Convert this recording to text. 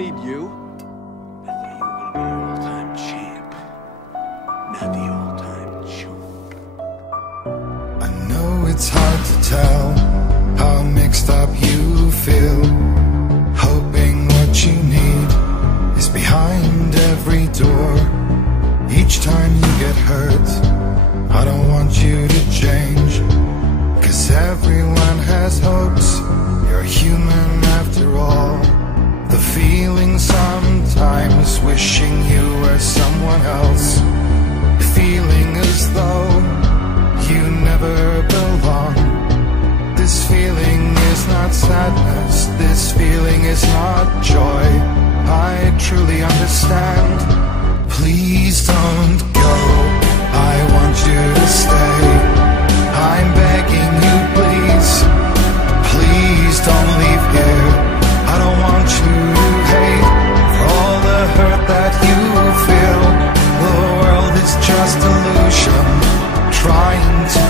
need you. I thought you were gonna be an all-time champ, not the all-time chump. I know it's hard to tell how mixed up you feel, hoping what you need is behind every door. Each time you get hurt, I don't want you to change, 'cause everyone has hopes. You're human after all. The feeling sometimes wishing you were someone else, feeling as though you never belong. This feeling is not sadness, this feeling is not joy. I truly understand. Please don't go, I want you to stay. I'm begging you, please, please don't leave here. I don't want you to hate for all the hurt that you feel. The world is just illusion, trying to